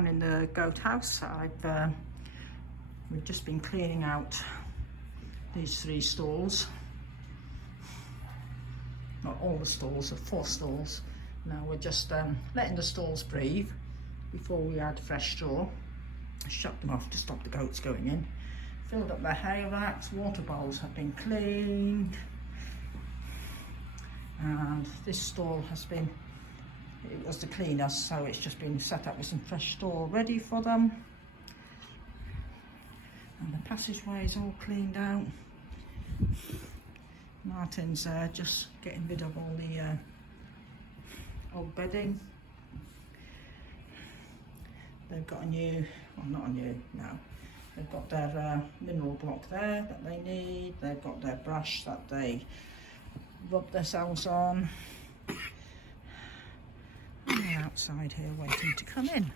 down in the goat house. We've just been cleaning out these 3 stalls. Not all the stalls, 4 stalls. Now we're just letting the stalls breathe before we add fresh straw. Shut them off to stop the goats going in. Filled up their hay racks, water bowls have been cleaned. And this stall it was the cleaners, so it's just been set up with some fresh straw ready for them. And the passageway is all cleaned out. Martin's just getting rid of all the old bedding. They've got a new, well not a new, no. They've got their mineral block there that they need. They've got their brush that they rub themselves on. And they're outside here waiting to come in.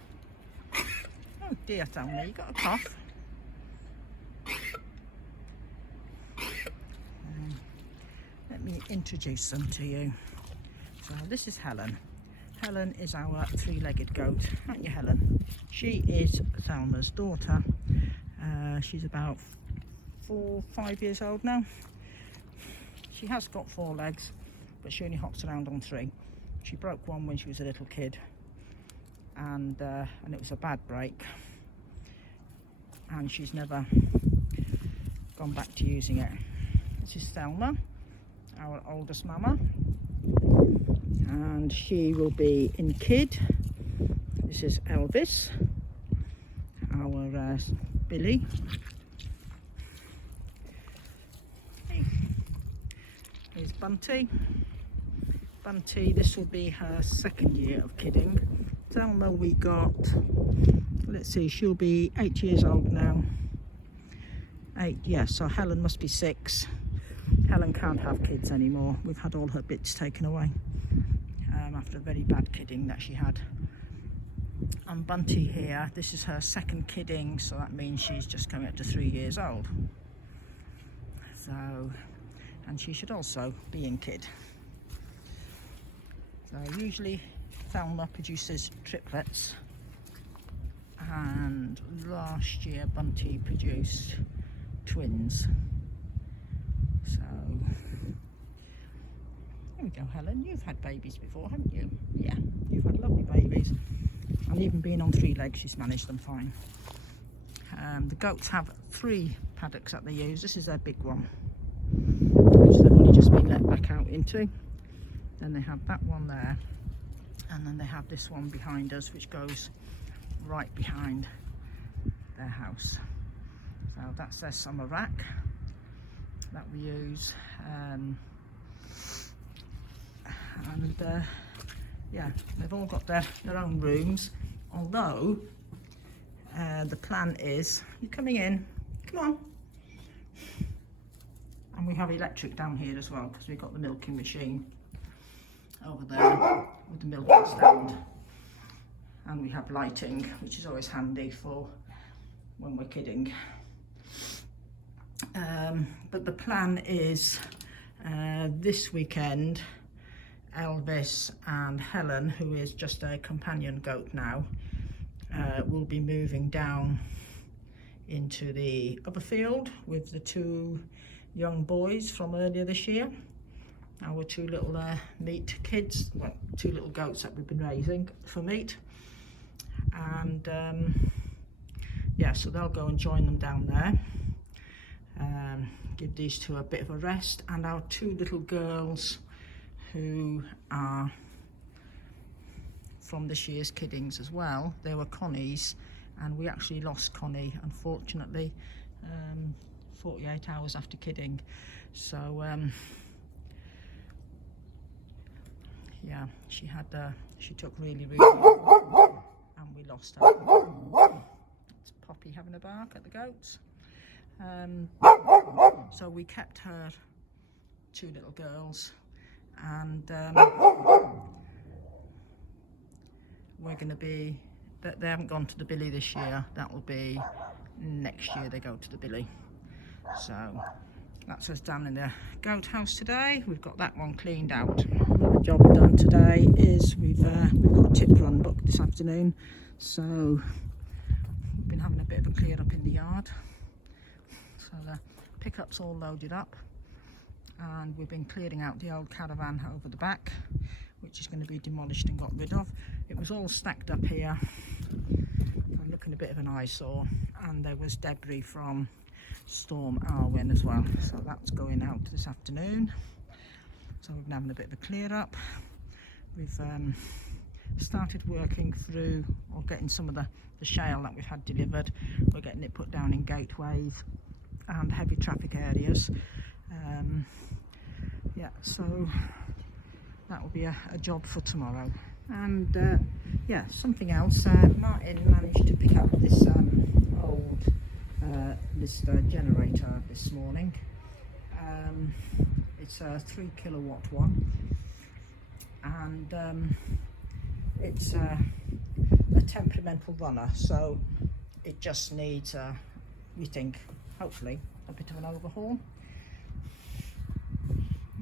Oh dear, Thelma, you got a cough. Let me introduce them to you. So this is Helen. Helen is our 3-legged goat, aren't you, Helen? She is Thelma's daughter. She's about 4-5 years old now. She has got 4 legs, but she only hops around on 3. She broke one when she was a little kid, and it was a bad break, and she's never gone back to using it. This is Thelma, our oldest mama, and she will be in kid. This is Elvis, our Billy. Here's Bunty. Bunty, this will be her 2nd year of kidding. Thelma we got, let's see, she'll be 8 years old now. 8, yes, so Helen must be 6. Helen can't have kids anymore. We've had all her bits taken away after a very bad kidding that she had. And Bunty here, this is her 2nd kidding, so that means she's just coming up to 3 years old. So, and she should also be in kid. So usually Thelma produces triplets, and last year Bunty produced twins. So there we go, Helen. You've had babies before, haven't you? Yeah, you've had lovely babies. And even being on 3 legs, she's managed them fine. The goats have 3 paddocks that they use. This is their big one, which they've only just been let back out into. Then they have that one there, and then they have this one behind us, which goes right behind their house. So that's their summer rack that we use. Yeah, they've all got their own rooms, although the plan is, you're coming in, come on. And we have electric down here as well, because we've got the milking machine over there with the milking stand, and we have lighting, which is always handy for when we're kidding. But the plan is this weekend Elvis and Helen, who is just a companion goat now, will be moving down into the other field with the 2 young boys from earlier this year. Our 2 little meat kids, well, 2 little goats that we've been raising for meat. And yeah, so they'll go and join them down there. Give these 2 a bit of a rest. And our 2 little girls, who are from this year's kiddings as well, they were Connie's, and we actually lost Connie, unfortunately, 48 hours after kidding. So yeah, she took really well, and we lost her. It's Poppy having a bark at the goats. So we kept her 2 little girls, and we're going to be, they haven't gone to the billy this year. That will be next year they go to the billy. So that's us down in the goat house today. We've got that one cleaned out. Another job done today is we've got a tip run booked this afternoon, So we've been having a bit of a clear up in the yard. So the pickup's all loaded up, and we've been clearing out the old caravan over the back, which is going to be demolished and got rid of. It was all stacked up here, looking a bit of an eyesore, and there was debris from Storm Arwen as well, so that's going out this afternoon. So we've been having a bit of a clear up. We've started working through, or getting some of the shale that we've had delivered. We're getting it put down in gateways and heavy traffic areas. Yeah, so that will be a job for tomorrow. And yeah, something else, Martin managed to pick up this old generator this morning. It's a 3 kilowatt one, and it's a temperamental runner, so it just needs, we think, hopefully a bit of an overhaul.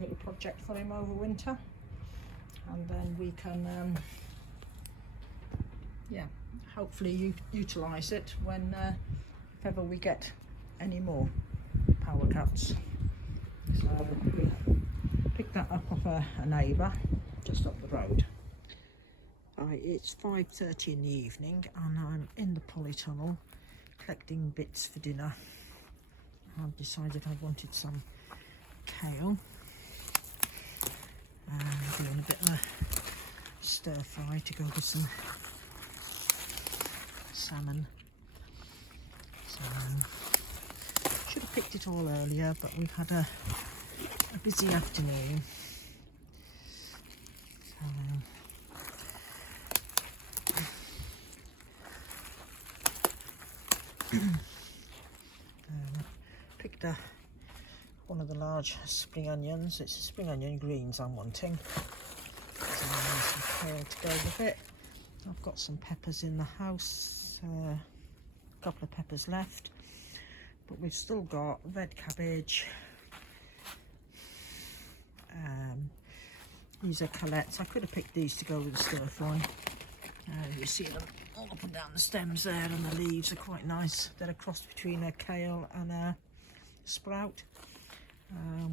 Little project for him over winter, and then we can yeah, hopefully utilise it when if ever we get any more power cuts. So we picked that up off a neighbour just up the road. It's 5:30 in the evening, and I'm in the polytunnel collecting bits for dinner. I've decided I wanted some kale, and doing a bit of a stir fry to go with some salmon. So should have picked it all earlier, but we've had a busy afternoon. So picked one of the large spring onions. It's spring onion greens I'm wanting. So some kale to go with it. I've got some peppers in the house, a couple of peppers left, but we've still got red cabbage. These are colettes. I could have picked these to go with the stir fry. You see them all up and down the stems there, and the leaves are quite nice. They're a cross between a kale and a sprout.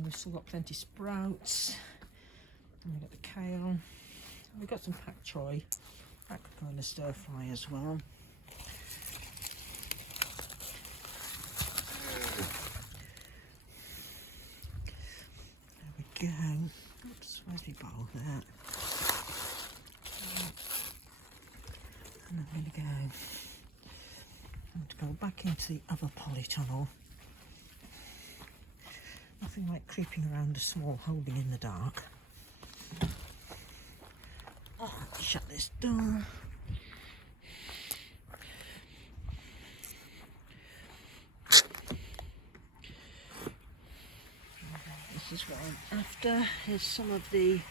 We've still got plenty of sprouts, and we've got the kale. We've got some pak choy. That could go in the stir fry as well. There we go. Oops, where's my bowl there? And there we go. I'm going to go back into the other polytunnel. Nothing like creeping around a small holding in the dark. Oh, shut this door. This is what I'm after. Here's some of the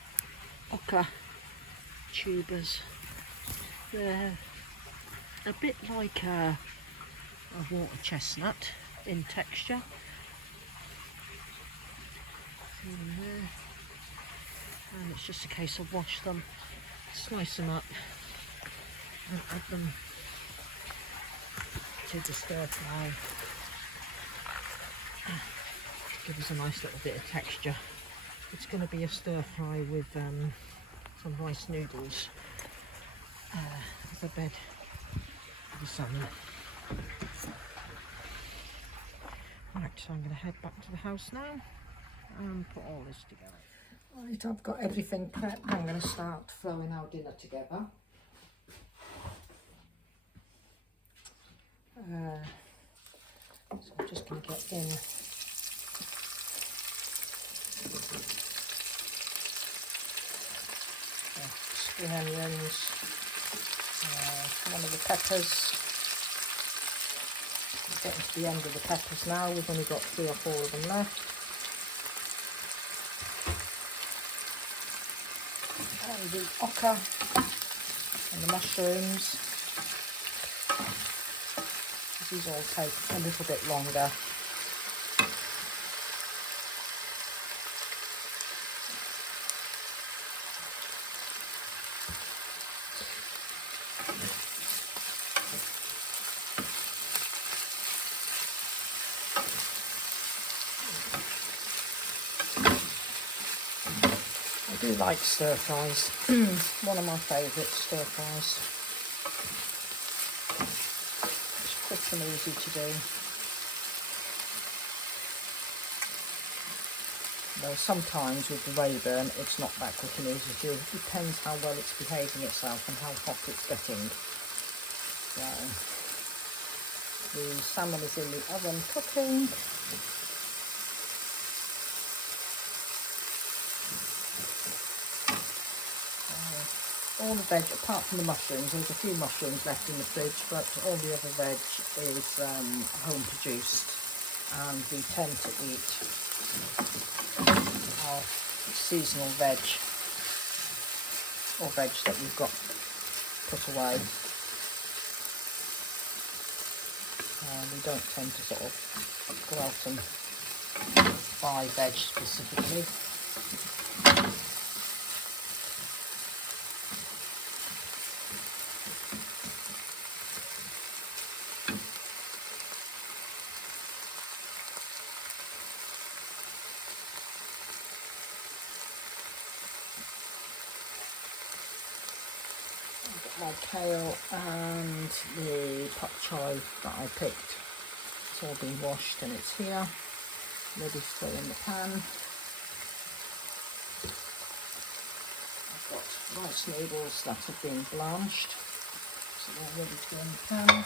ochre tubers. They're a bit like a water chestnut in texture. And it's just a case of wash them, slice them up, and add them to the stir fry. Give us a nice little bit of texture. It's going to be a stir fry with some rice noodles as a bed for the salmon. Right, so I'm going to head back to the house now and put all this together. Right, I've got everything prepped. I'm going to start throwing our dinner together. So I'm just going to get in spring onions, one of the peppers. We're getting to the end of the peppers now. We've only got 3 or 4 of them left. And the ochre and the mushrooms. These all take a little bit longer. do like stir fries. One of my favourite stir fries. It's quick and easy to do. Though sometimes with the Rayburn it's not that quick and easy to do. It depends how well it's behaving itself and how hot it's getting. So the salmon is in the oven cooking. All the veg, apart from the mushrooms, there's a few mushrooms left in the fridge, but all the other veg is home produced, and we tend to eat our seasonal veg, or veg that we've got put away. We don't tend to sort of go out and buy veg specifically. My kale and the pak chai that I picked. It's all been washed and it's here, ready to throw in the pan. I've got rice noodles that have been blanched, so they're ready to go in the pan.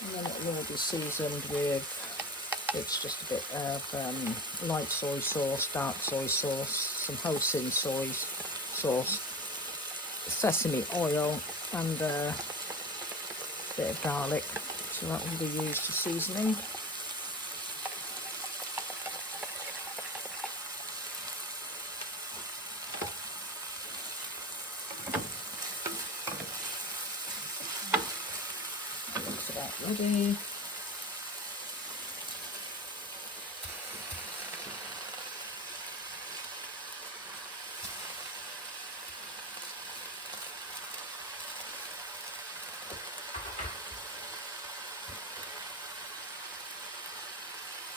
And then it will all be seasoned with, it's just a bit of light soy sauce, dark soy sauce, some hoisin soy sauce, sesame oil and a bit of garlic, so that will be used for seasoning. Looks about ready.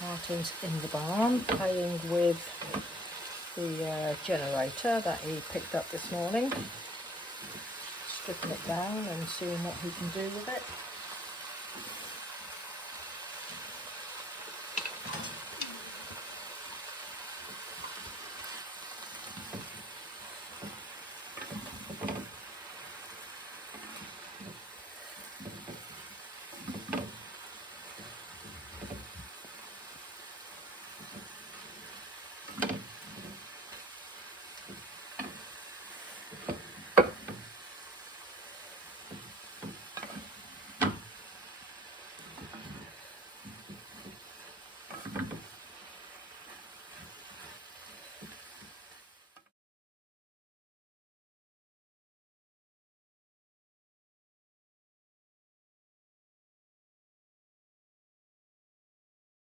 Martin's in the barn playing with the generator that he picked up this morning, stripping it down and seeing what he can do with it.